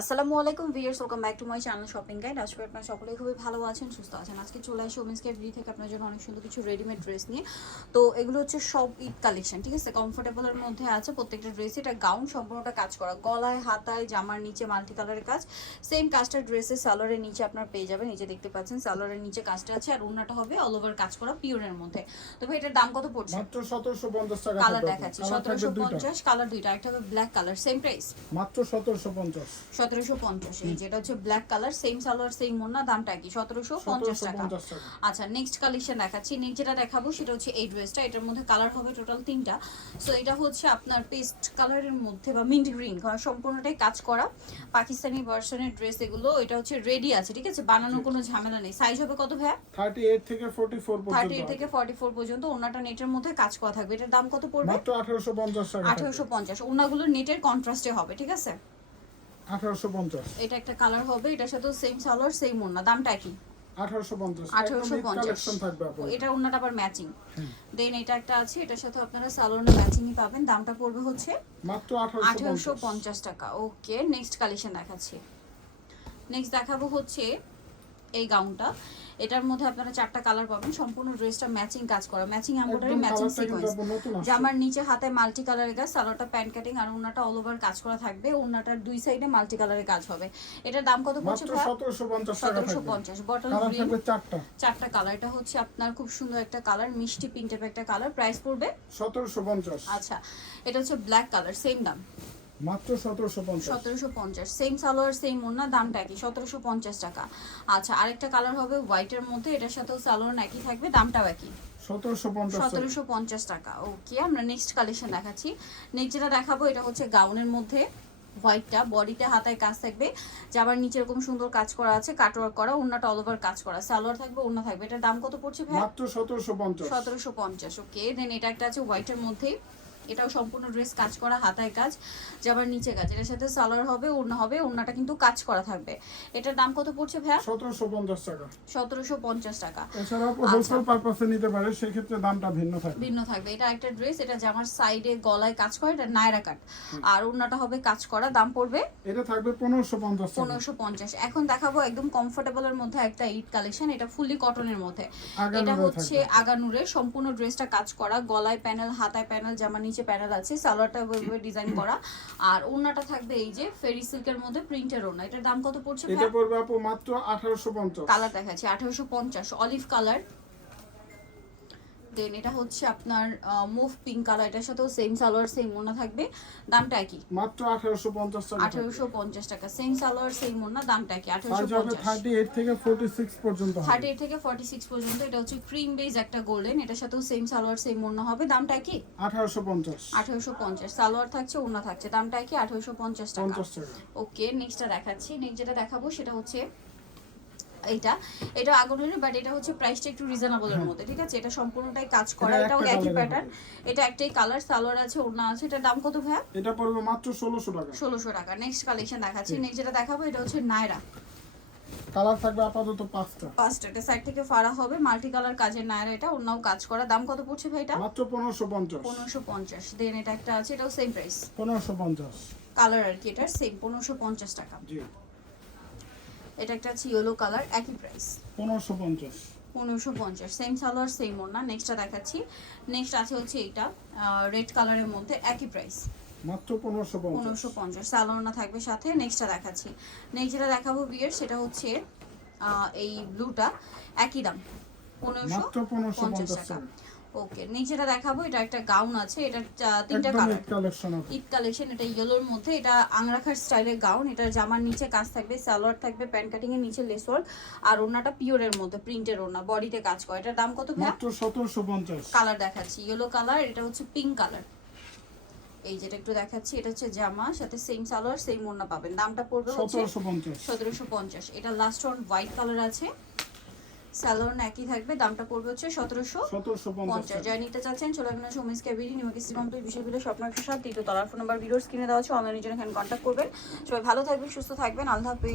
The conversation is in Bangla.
আসসালামু আলাইকুম viewers welcome back to my channel shopping guide আজকে আপনারা সকলেই খুবই ভালো আছেন সুস্থ আছেন। আজকে চলে আসি ওমেন্স কেয়ার থেকে আপনার জন্য অনেক সুন্দর কিছু রেডিমেড ড্রেস নিয়ে। তো এগুলো হচ্ছে সব ঈদ কালেকশন ঠিক আছে? কমফোর্টেবলের মধ্যে আছে প্রত্যেকটা ড্রেস এটা গাউন সম্পূর্ণটা কাজ করা। গলায় হাতায় জামার নিচে মাল্টি কালারের কাজ। সেম কাজটা ড্রেসের সালোয়ারের নিচে আপনার পেয়ে যাবেন। নিচে দেখতে পাচ্ছেন সালোয়ারের নিচে কাজটা আছে আর ওড়নাটা হবে অল ওভার কাজ করা পিওরের মধ্যে। তো ভাই এটার দাম কত পড়ছে? মাত্র সতেরোশো পঞ্চাশ টাকা কালার দেখাচ্ছি আপনার। সতেরোশো পঞ্চাশ কালার দুইটা একটা হবে ব্ল্যাক কালার সেম প্রাইস মাত্র সতেরোশো পঞ্চাশ। সতেরোশো পঞ্চাশ এই যেটা হচ্ছে black colour same salwar same দামটা কি সতেরোশো পঞ্চাশ টাকা। আচ্ছা নেক্সট কালেকশন দেখাচ্ছি। নেক্সট যেটা দেখাবো সেটা হচ্ছে এই ড্রেসটা এটার মধ্যে কালার হবে টোটাল তিনটা। সো এটা হচ্ছে আপনার পেস্ট কালারের মধ্যে বা মিন্ট গ্রিন সম্পূর্ণটাই কাজ করা। পাকিস্তানি ভার্সনের ড্রেস এগুলো এটা হচ্ছে রেডি আছে ঠিক আছে? বানানোর কোনো ঝামেলা নেই। সাইজ হবে কত ভাইয়া? থার্টি এইট থেকে ফোর্টি ফোর থার্টি পর্যন্ত থেকে ফর্টি ফোর পর্যন্ত ওনাটা নেটের মধ্যে কাজ করা থাকবে। এটার দাম কত পড়বে? আঠারোশো পঞ্চাশ আঠারোশো পঞ্চাশ। ওনাগুলো নেটের কন্ট্রাস্টে হবে ঠিক আছে? আঠারোশো পঞ্চাশ। এটা একটা কালার হবে এটার সাথে সেম সালোয়ার সেম ওড়না দামটা কি আঠারোশো পঞ্চাশ। আঠারোশো পঞ্চাশ। কালেকশন থাকবে আপনার এটা ওনাটা আবার ম্যাচিং। দেন এটা একটা আছে এটার সাথে আপনারা সালোয়ার ম্যাচিংই পাবেন। দামটা পড়বে হচ্ছে মাত্র আঠারোশো আঠারোশো পঞ্চাশ পঞ্চাশ টাকা। ওকে নেক্সট কালেকশন দেখাচ্ছি। নেক্সট দেখাবো হচ্ছে এই গাউনটা। এটার মধ্যে আপনারা চারটা কালার পাবেন সম্পূর্ণ ড্রেসটা ম্যাচিং কাজ করা। ম্যাচিং এমব্রয়ডারি ম্যাচিং সিকোয়েন্স জামার নিচে হাতে মাল্টি কালারের কাজ সালোয়ারটা প্যান্ট কাটিং আর ওনাটা অল ওভার কাজ করা থাকবে। ওনাটার দুই সাইডে মাল্টি কালারের কাজ হবে। এটার দাম কত পড়ছে মাত্র সতেরোশো পঞ্চাশ টাকা সতেরোশো থাকবে পঞ্চাশ। বটল কালার গ্রিন থাকবে চারটা। চারটা কালার এটা হচ্ছে আপনার খুব সুন্দর একটা কালার মিষ্টি পিঙ্ক টাইপের একটা কালার প্রাইস পড়বে? সতেরোশো পঞ্চাশ। আচ্ছা এটা হচ্ছে ব্ল্যাক কালার সেম দাম। মাত্র সেম সালোয়ার সেম দামটা টাকা। আচ্ছা আরেকটা কালার হবে হোয়াইটের মধ্যে এটার সাথেও সালোয়ার একই থাকবে দামটাও একই। সতেরোশো পঞ্চাশ। টাকা। সতেরোশো পঞ্চাশ টাকা ওকে আমরা নেক্সট কালেকশন দেখাচ্ছি। নেক্সট যেটা দেখাবো এটা হচ্ছে গাউনের মধ্যে হোয়াইটটা বডিতে হাতায় কাজ থাকবে। যাবার নিচে এরকম সুন্দর কাজ করা আছে কাটওয়ার্ক করা ওড়নাটা অল ওভার কাজ করা। সালোয়ার থাকবে ওড়না থাকবে। এটার দাম কত পড়ছে ভাই? মাত্র সতেরোশো পঞ্চাশ। ওকে দেন এটা একটা আছে হোয়াইটের মধ্যে। এটাও সম্পূর্ণ ড্রেস কাজ করা হাতায় কাজ যাবার নিচে কাজ। এটার সাথে সালোয়ার হবে ওড়না হবে ওড়নাটা কিন্তু কাজ করা থাকবে। এটার দাম কত পড়ছে ভাইয়া? সতেরোশো পঞ্চাশ টাকা। সতেরোশো পঞ্চাশ টাকা। এছাড়াও আচ্ছা। হোলসেল পারপাসে নিতে পারে সেক্ষেত্রে দামটা ভিন্ন থাকবে। ভিন্ন থাকবে। এটা একটা ড্রেস এটা জামার সাইডে গলায় কাজ করে এটা নায়রা কাট আর ওড়নাটা হবে কাজ করা দাম পড়বে এটা থাকবে পনেরোশো পঞ্চাশ টাকা। পনেরোশো পঞ্চাশ। এখন দেখাবো একদম কমফোর্টেবলের মধ্যে একটা ঈদ কালেকশন এটা ফুললি কটনের মধ্যে। এটা হচ্ছে। আগানুরের সম্পূর্ণ ড্রেসটা কাজ করা গলায় প্যানেল হাতায় প্যানেল জামার নিচে প্যানেল আছে সালোয়ারটা ওইভাবে ডিজাইন করা। আর ওড়নাটা থাকবে এই যে ফেরি সিল্কের মধ্যে প্রিন্টের ওড়না। এটার দাম কত পড়ছে এটা পড়বে আপু মাত্র আঠারোশো পঞ্চাশ। কালার দেখাচ্ছি আঠারোশো পঞ্চাশ অলিভ কালার দেন এটা হচ্ছে আপনার মুভ পিঙ্ক কালার এটার সাথেও সেম সালোয়ার সেম ওড়না থাকবে। দামটা একই। মাত্র আঠারোশো পঞ্চাশ টাকা। আঠারোশো পঞ্চাশ টাকা। সেম সালোয়ার সেম ওড়না দামটা কি আঠারোশো সাইজ হবে পঞ্চাশ। থার্টি এইট থেকে ফোর্টি সিক্স পর্যন্ত হবে। থার্টি এইট থেকে ফর্টি সিক্স পর্যন্ত এটা হচ্ছে ক্রিম বেজ একটা গোল্ডেন এটার সাথেও সেম সালোয়ার সেম ওড়না হবে। দামটা কি আঠারোশো পঞ্চাশ। আঠারোশো পঞ্চাশ। সালোয়ার থাকছে ওড়না থাকছে। দামটা কি আঠারোশো পঞ্চাশ টাকা। পঞ্চাশ টাকা। ওকে নেক্সটটা দেখাচ্ছি। নেক্সট যেটা দেখাবো সেটা হচ্ছে এইটা এটা আগুনের বাট এটা হচ্ছে প্রাইসটা একটু রিজনেবলের মধ্যে ঠিক আছে? এটা সম্পূর্ণটাই কাজ করা এটা এটাও একই প্যাটার্ন এটা একটাই কালার সালোয়ার আছে ওড়না আছে এটা দাম কত ভাইয়া? এটা পড়বে মাত্র ষোলোশো টাকা। ষোলোশো টাকা। নেক্সট কালেকশন দেখাচ্ছি। নেক্সট যেটা দেখাবো এটা হচ্ছে নায়রা কালার থাকবে আপাতত পাঁচটা। ফার্স্ট এটা সাইড থেকে ফাড়া হবে মাল্টি কালার কাজের নায়রা এটা অন্যও কাজ করা। দাম কত পড়ছে ভাই এটা? মাত্র পনেরোশো পঞ্চাশ। পনেরোশো পঞ্চাশ। দেন এটা একটা আছে এটাও সেম প্রাইস পনেরোশো পঞ্চাশ। কালার আর কি এটা সেম পনেরোশো পঞ্চাশ টাকা। জি। এটা একটা আছে ইয়েলো কালার একই প্রাইস পনেরোশো পঞ্চাশ। পনেরোশো পঞ্চাশ সেম সালোয়ার সেম ওড়না। নেক্সটটা দেখাচ্ছি। নেক্সট আছে হচ্ছে এইটা রেড কালারের মধ্যে একই প্রাইস মাত্র পনেরোশো পনেরোশো পঞ্চাশ সালোয়ার থাকবে সাথে। নেক্সটটা দেখাচ্ছি। নেক্সট যেটা দেখাবো বিয়ের সেটা হচ্ছে এই ব্লুটা একই দাম। পনেরোশো পঞ্চাশ টাকা। ওকে নিচেটা দেখাবো এটা একটা গাউন আছে এটা তিনটা কালার ঈদ কালেকশন এটা ইয়েলোর মধ্যে এটা আংরাখার স্টাইলের গাউন এটা জামার নিচে কাজ থাকবে সালোয়ার থাকবে প্যান্ট কাটিং এর নিচে লেস ওয়ার্ক আর ওড়নাটা পিওরের মধ্যে প্রিন্টের ওড়না বডিতে কাজ করে। এটার দাম কত মাত্র সতেরোশো পঞ্চাশ। কালার দেখাচ্ছি ইয়েলো কালার এটা হচ্ছে পিঙ্ক কালার এই যেটা একটু দেখাচ্ছি এটা হচ্ছে জামা সাথে সেম সালোয়ার সেম ওড়না পাবেন। দামটা পড়বে হচ্ছে সতেরোশো পঞ্চাশ। সতেরোশো পঞ্চাশ। এটা লাস্ট ওয়ান হোয়াইট কালার আছে। সালোয়ার একই থাকবে দামটা পড়বে হচ্ছে সতেরোশো পঞ্চাশ যারা নিতে চাচ্ছেন চলে আসবেন সোমেশ ক্যাবিরি নিমাকে কমপ্লিট বিশেষ বিলে একশো সাত দ্বিতীয় তলার ফোন নাম্বার ভিডিওর স্ক্রিনে দেওয়া আছে অনলাইনের জন্য এখানে কন্ট্যাক্ট করবেন। সবাই ভালো থাকবেন সুস্থ থাকবেন আল্লাহ হাফিজ।